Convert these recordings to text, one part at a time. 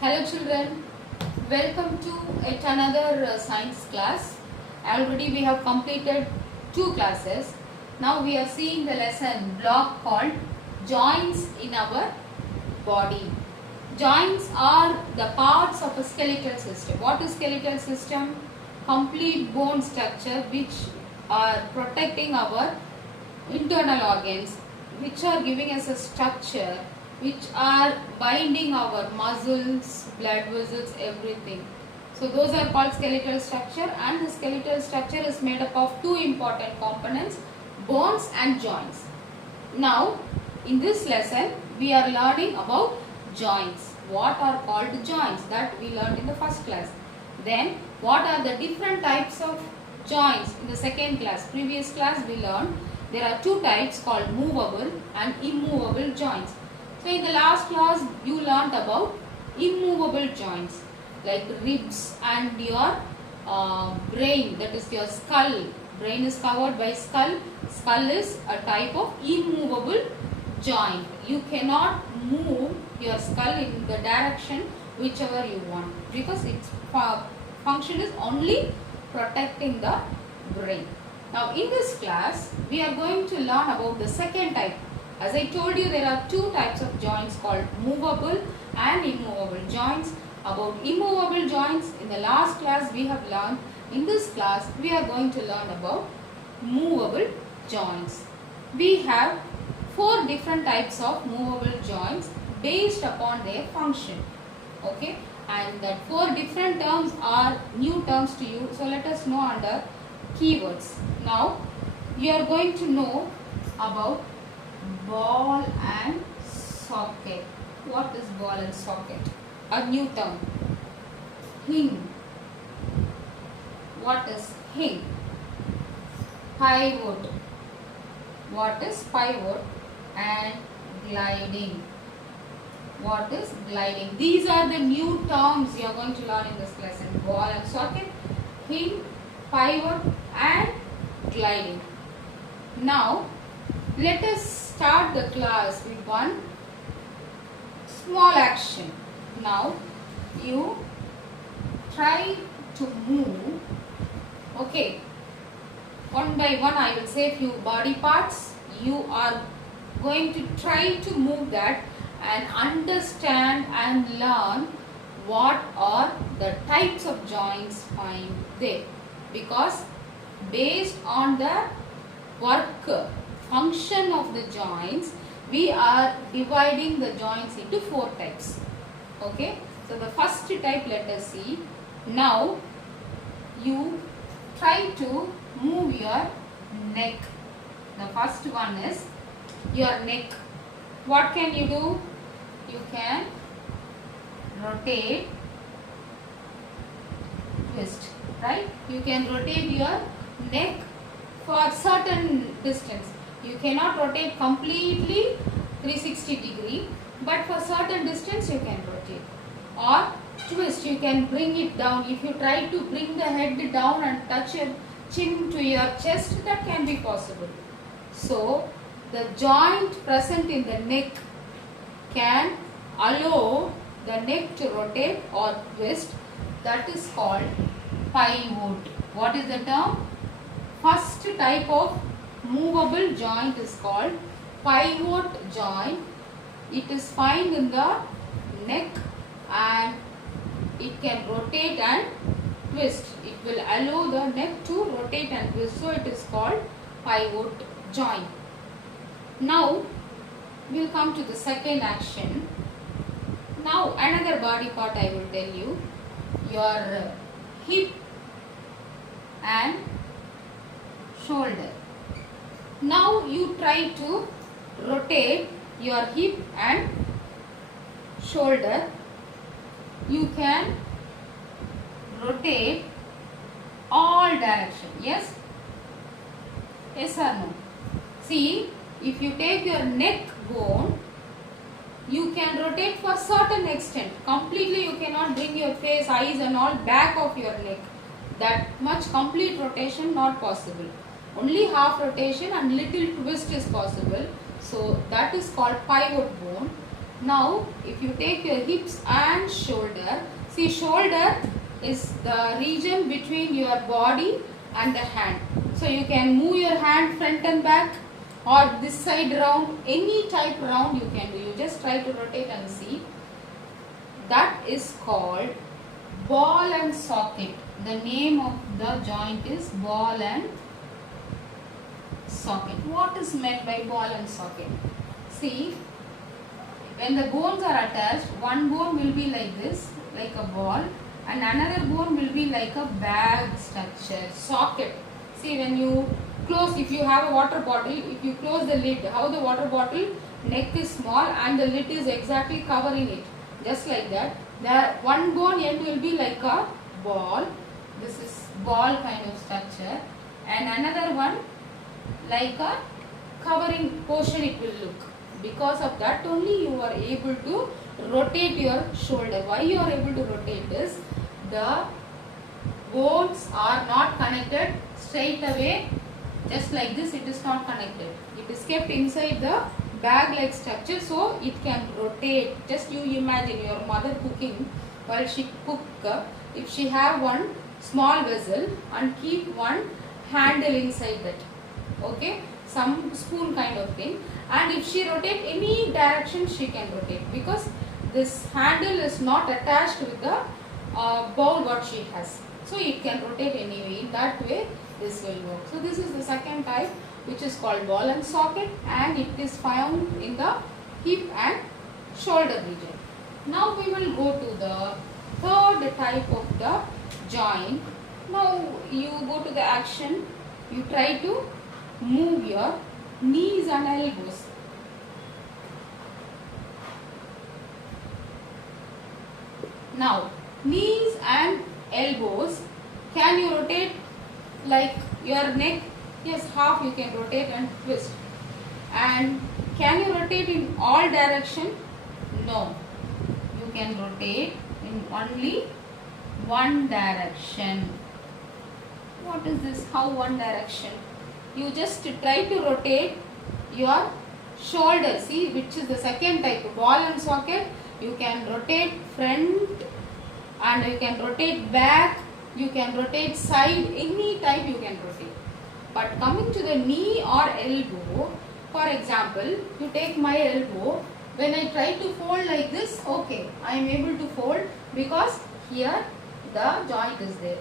Hello children, welcome to yet another science class. Already we have completed two classes. Now we are seeing the lesson block called joints in our body. Joints are the parts of a skeletal system. What is skeletal system? Complete bone structure which are protecting our internal organs, which are giving us a structure, which are binding our muscles, blood vessels, everything. So those are called skeletal structure, and the skeletal structure is made up of two important components, bones and joints. Now in this lesson we are learning about joints. What are called joints? That we learned in the first class. Then what are the different types of joints in the second class? Previous class we learned there are two types called movable and immovable joints. So in the last class you learnt about immovable joints like ribs and your brain, that is your skull. Brain is covered by skull. Skull is a type of immovable joint. You cannot move your skull in the direction whichever you want because its function is only protecting the brain. Now in this class we are going to learn about the second type. As I told you, there are two types of joints called movable and immovable joints. About immovable joints in the last class we have learned. In this class we are going to learn about movable joints. We have four different types of movable joints based upon their function. Okay, and that four different terms are new terms to you. So let us know under keywords. Now you are going to know about ball and socket. What is ball and socket? A new term. Hinge. What is hinge? Pivot. What is pivot? And gliding. What is gliding? These are the new terms you are going to learn in this lesson. Ball and socket, hinge, pivot and gliding. Now let us start the class with one small action. Now you try to move. Okay, one by one I will say few body parts. You are going to try to move that and understand and learn what are the types of joints found there, because based on the work function of the joints we are dividing the joints into four types. Okay, so the first type let us see. Now you try to move your neck. The first one is your neck. What can you do? You can rotate, twist, right? You can rotate your neck for certain distance. You cannot rotate completely 360 degree, but for certain distance you can rotate. Or twist, you can bring it down. If you try to bring the head down and touch your chin to your chest, that can be possible. So the joint present in the neck can allow the neck to rotate or twist. That is called pivot. What is the term? First type of movable joint is called pivot joint. It is found in the neck and it can rotate and twist. It will allow the neck to rotate and twist. So it is called pivot joint. Now we will come to the second action. Now another body part I will tell you. Your hip and shoulder. Now you try to rotate your hip and shoulder. You can rotate all direction. Yes? Yes or no? See, if you take your neck bone, you can rotate for certain extent. Completely you cannot bring your face, eyes and all back of your neck. That much complete rotation not possible. Only half rotation and little twist is possible. So that is called pivot bone. Now if you take your hips and shoulder, see, shoulder is the region between your body and the hand. So you can move your hand front and back, or this side round, any type round you can do. You just try to rotate and see. That is called ball and socket. The name of the joint is ball and socket. What is meant by ball and socket? See, when the bones are attached, one bone will be like this, like a ball, and another bone will be like a bag structure, socket. See, when you close, if you have a water bottle, if you close the lid, how the water bottle neck is small and the lid is exactly covering it, just like that. The one bone end will be like a ball. This is ball kind of structure, and another one like a covering portion it will look. Because of that only you are able to rotate your shoulder. Why you are able to rotate is the bones are not connected straight away, just like this. It is not connected. It is kept inside the bag like structure, so it can rotate. Just you imagine your mother cooking. While she cook, if she have one small vessel and keep one handle inside that, okay, some spoon kind of thing, and if she rotate any direction she can rotate, because this handle is not attached with the bowl what she has, so it can rotate anyway. In that way this will work. So this is the second type, which is called ball and socket, and it is found in the hip and shoulder region. Now we will go to the third type of the joint. Now you go to the action. You try to move your knees and elbows. Now knees and elbows, can you rotate like your neck? Yes, half you can rotate and twist. And can you rotate in all direction? No. You can rotate in only one direction. What is this? How one direction? You just try to rotate your shoulder. See, which is the second type, ball and socket. You can rotate front and you can rotate back. You can rotate side. Any type you can rotate. But coming to the knee or elbow, for example, you take my elbow. When I try to fold like this, okay, I am able to fold because here the joint is there.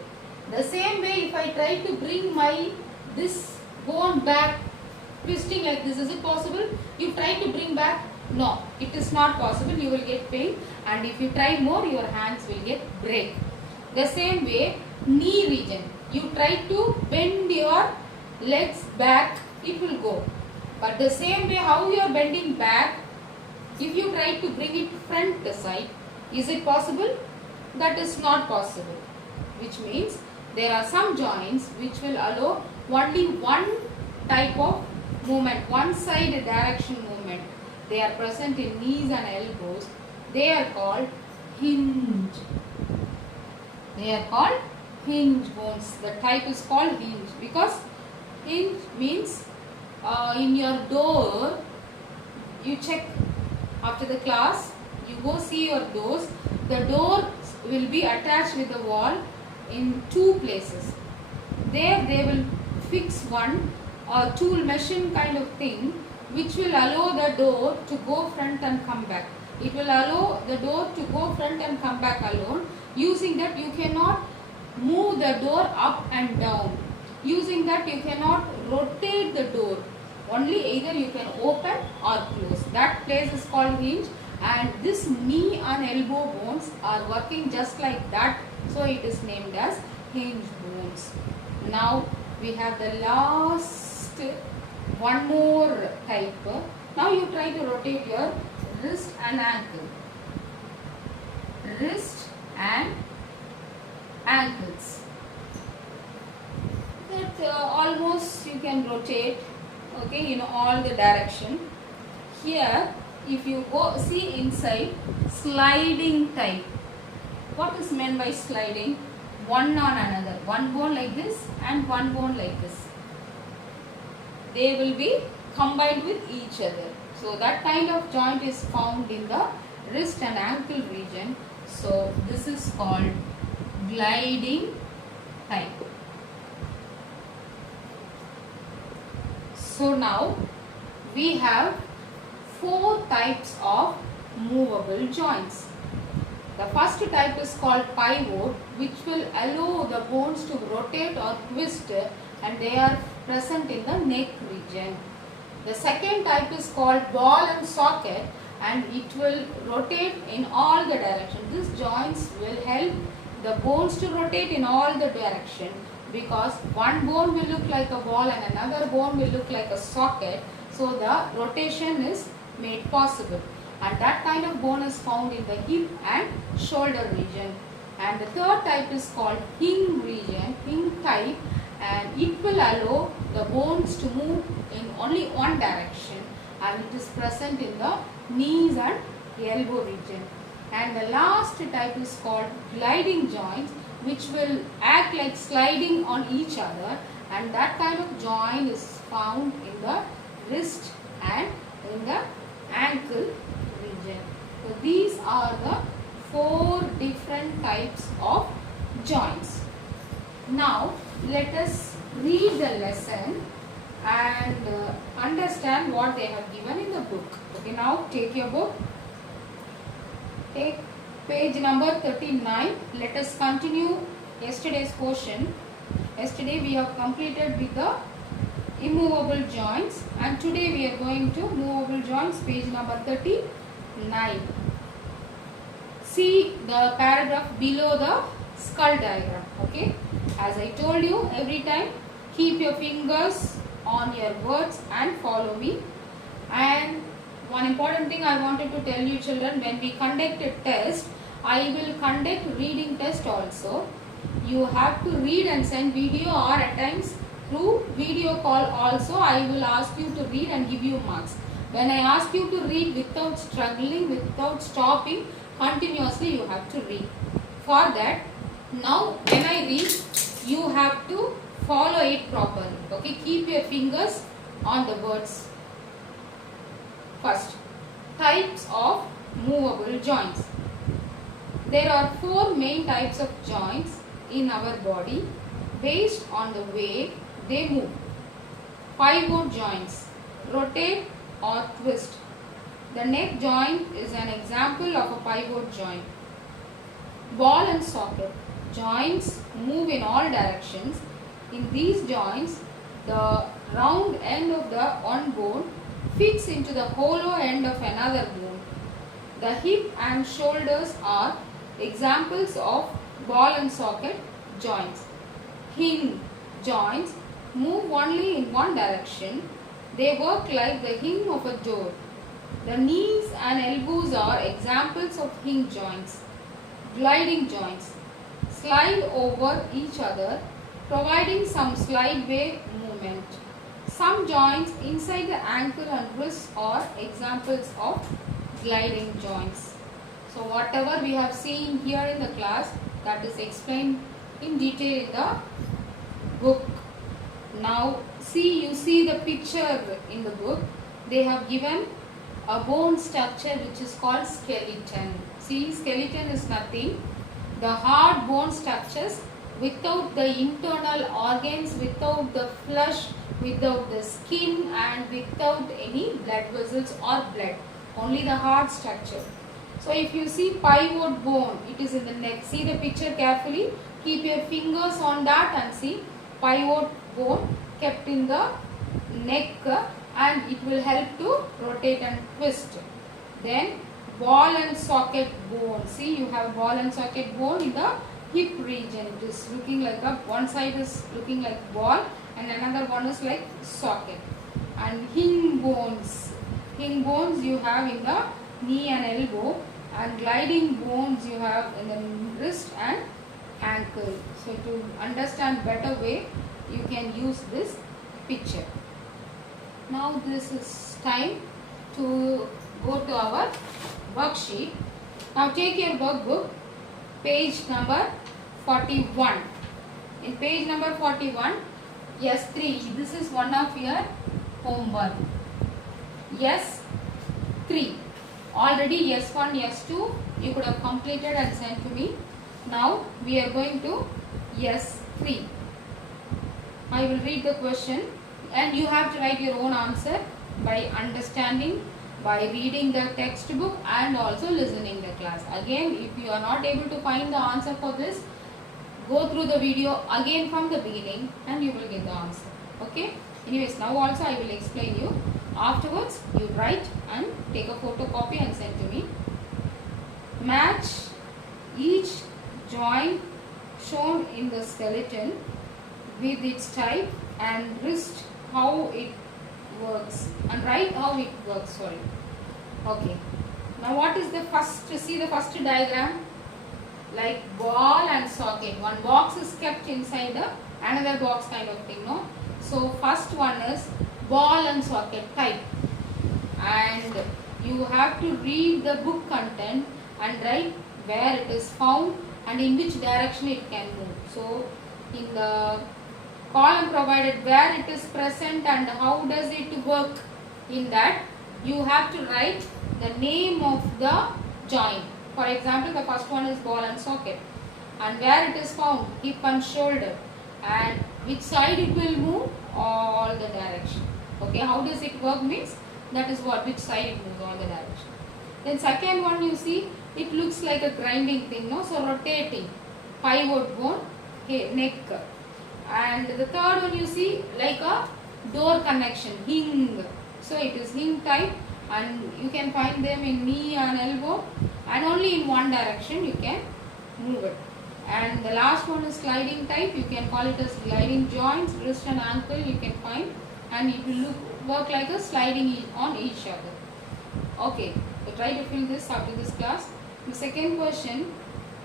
The same way, if I try to bring my this bone back, twisting like this, is it possible? You try to bring back, no, it is not possible. You will get pain, and if you try more, your hands will get break. The same way, knee region, you try to bend your legs back, it will go. But the same way, how you are bending back, if you try to bring it front side, is it possible? That is not possible. Which means there are some joints which will allow only one type of movement, one side direction movement. They are present in knees and elbows. They are called hinge. They are called hinge bones. The type is called hinge because hinge means in your door, you check after the class, you go see your doors. The door will be attached with the wall in two places. There they will fix one tool machine kind of thing which will allow the door to go front and come back. It will allow the door to go front and come back alone. Using that you cannot move the door up and down. Using that you cannot rotate the door. Only either you can open or close. That place is called hinge, and this knee and elbow bones are working just like that. So it is named as hinge bones. Now we have the last one more type. Now you try to rotate your wrist and ankle. Wrist and ankles. That almost you can rotate, okay, in all the direction. Here if you go see inside, sliding type. What is meant by sliding? One on another, one bone like this and one bone like this. They will be combined with each other. So that kind of joint is found in the wrist and ankle region. So this is called gliding type. So now we have 4 types of movable joints. The first type is called pivot, which will allow the bones to rotate or twist, and they are present in the neck region. The second type is called ball and socket, and it will rotate in all the directions. These joints will help the bones to rotate in all the direction, because one bone will look like a ball and another bone will look like a socket. So the rotation is made possible, and that kind of bone is found in the hip and shoulder region. And the third type is called hinge region, hinge type, and it will allow the bones to move in only one direction, and it is present in the knees and elbow region. And the last type is called gliding joints, which will act like sliding on each other, and that kind of joint is found in the wrist and in the ankle region. So these are the 4 different types of joints. Now let us read the lesson and understand what they have given in the book. Okay, now take your book, take page number 39. Let us continue yesterday's portion. Yesterday we have completed with the immovable joints, and today we are going to movable joints, page number 39. See the paragraph below the skull diagram. Okay, as I told you, every time keep your fingers on your words and follow me. And one important thing I wanted to tell you children, when we conduct a test, I will conduct reading test also. You have to read and send video, or at times through video call also I will ask you to read and give you marks. When I ask you to read without struggling, without stopping, continuously you have to read. For that, now when I read, you have to follow it properly. Okay, keep your fingers on the words. First, types of movable joints. There are 4 main types of joints in our body based on the way they move. Pivot joints, rotate or twist. The neck joint is an example of a pivot joint. Ball and socket joints move in all directions. In these joints, the round end of the one bone fits into the hollow end of another bone. The hip and shoulders are examples of ball and socket joints. Hinge joints move only in one direction. They work like the hinge of a door. The knees and elbows are examples of hinge joints. Gliding joints slide over each other, providing some slideway movement. Some joints inside the ankle and wrist are examples of gliding joints. So whatever we have seen here in the class, that is explained in detail in the book. Now you see the picture in the book. They have given a bone structure which is called skeleton. See, skeleton is nothing. The hard bone structures without the internal organs, without the flesh, without the skin, and without any blood vessels or blood. Only the hard structure. So if you see pivot bone, it is in the neck. See the picture carefully. Keep your fingers on that and see pivot bone kept in the neck, and it will help to rotate and twist. Then ball and socket bone. See, you have ball and socket bone in the hip region. It is looking like one side is looking like ball and another one is like socket. And hinge bones. Hinge bones you have in the knee and elbow, and gliding bones you have in the wrist and ankle. So to understand better way, you can use this picture. Now this is time to go to our worksheet. Now take your workbook, page number 41. In page number 41, yes 3, this is one of your homework. Yes 3. Already S1, S2 you could have completed and sent to me. Now we are going to S3. I will read the question and you have to write your own answer by understanding, by reading the textbook and also listening the class. Again, if you are not able to find the answer for this, go through the video again from the beginning and you will get the answer. Okay. Anyways, now also I will explain you. Afterwards, you write and take a photocopy and send to me. Match each joint shown in the skeleton with its type and list how it works and write how it works. Sorry. Okay. Now what is the first? See the first diagram, like ball and socket. One box is kept inside another box kind of thing. No. So first one is ball and socket type, and you have to read the book content and write where it is found and in which direction it can move. So in the column provided where it is present and how does it work, in that you have to write the name of the joint. For example, the first one is ball and socket, and where it is found, hip and shoulder, and which side it will move, all the direction. Okay, how does it work means that is what, which side it moves, all the direction. Then second one, you see it looks like a grinding thing, no? So rotating, pivot bone, neck. And the third one you see like a door connection, hing. So it is hing type and you can find them in knee and elbow and only in one direction you can move it. And the last one is sliding type, you can call it as sliding joints, wrist and ankle you can find, and it will work like a sliding on each other. Okay, so try to fill this after this class. The second question,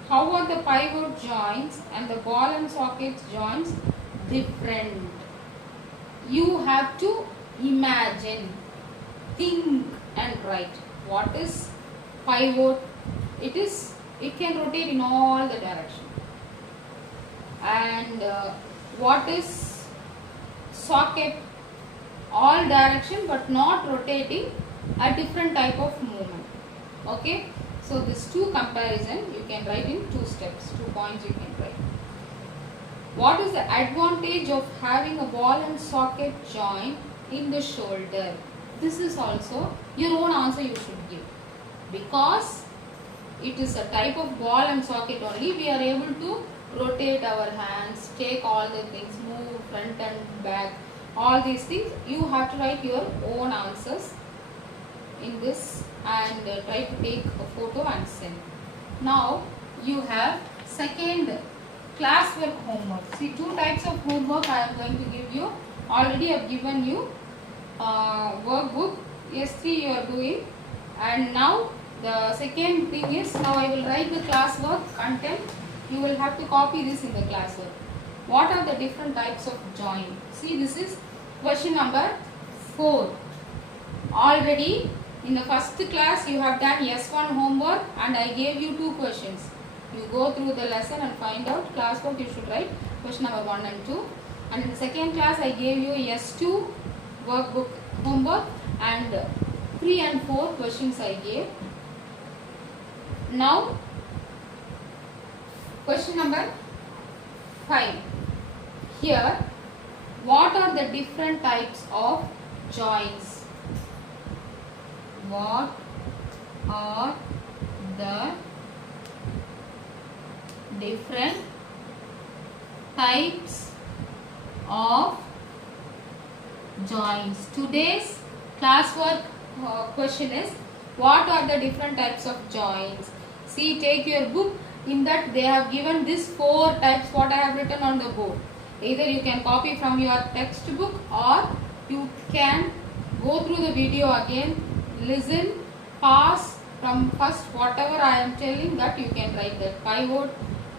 how are the pivot joints and the ball and socket joints different? You have to imagine, think and write. What is pivot? It can rotate in all the directions. And what is socket? All direction but not rotating, a different type of movement. Okay. So this two comparison you can write in 2 steps, 2 points you can write. What is the advantage of having a ball and socket joint in the shoulder? This is also your own answer you should give. Because it is a type of ball and socket only, we are able to rotate our hands, take all the things, move front and back, all these things. You have to write your own answers in this and try to take a photo and send. Now you have second classwork homework. See, 2 types of homework I am going to give you. Already I have given you workbook, S3 you are doing, and now the second thing is, now I will write the classwork content. You will have to copy this in the classwork. What are the different types of joint? See, this is question number 4. Already in the first class you have done S1 homework and I gave you 2 questions. You go through the lesson and find out. Classwork you should write question number 1 and 2. And in the second class I gave you S2 workbook homework and 3 and 4 questions I gave. Now question number 5. Here, what are the different types of joints? What are the different types of joints? Today's classwork question is, what are the different types of joints? See, take your book. In that they have given these 4 types what I have written on the board. Either you can copy from your textbook or you can go through the video again, listen, pause from first whatever I am telling, that you can write that pivot,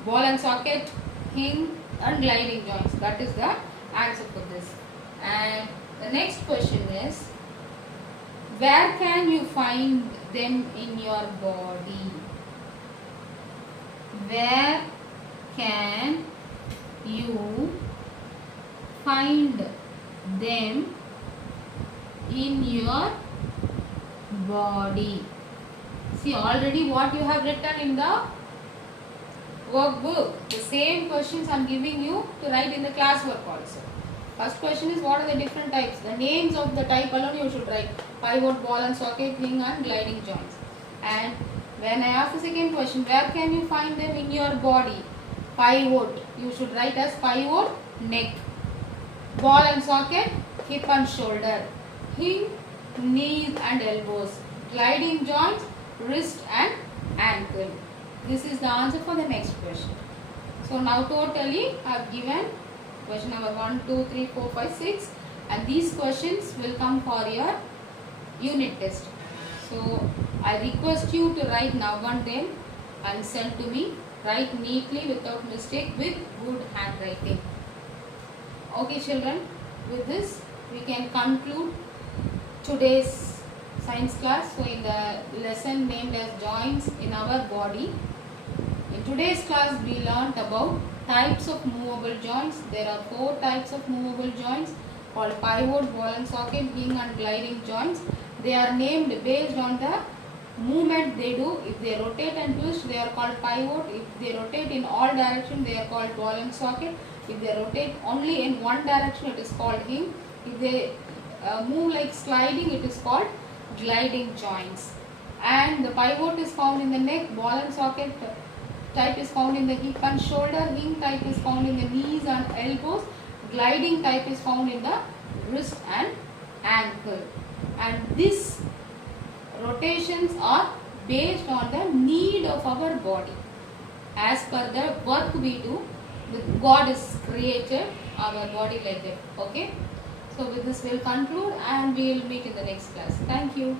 ball and socket, hing and gliding joints. That is the answer for this. And the next question is, where can you find them in your body? Where can you find them in your body. See already what you have written in the workbook. The same questions I am giving you to write in the classwork also. First question is what are the different types. The names of the type alone you should write. Pivot, ball and socket, hinge and gliding joints. And when I ask the second question, where can you find them in your body? Pivot, you should write as pivot, neck. Ball and socket, hip and shoulder. Hinge, knees and elbows. Gliding joints, wrist and ankle. This is the answer for the next question. So now totally I have given question number 1, 2, 3, 4, 5, 6 and these questions will come for your unit test. So I request you to write now and then and send to me. Write neatly without mistake with good handwriting. Okay children, with this we can conclude today's science class. So in the lesson named as joints in our body. In today's class we learnt about types of movable joints. There are 4 types of movable joints called pivot, ball and socket, hinge and gliding joints. They are named based on the movement they do. If they rotate and twist, they are called pivot. If they rotate in all directions, they are called ball and socket. If they rotate only in one direction, it is called hinge. If they move like sliding, it is called gliding joints. And the pivot is found in the neck, ball and socket type is found in the hip and shoulder, hinge type is found in the knees and elbows, gliding type is found in the wrist and ankle. And these rotations are based on the need of our body. As per the work we do, God is created our body like that. Okay. So with this we will conclude and we will meet in the next class. Thank you.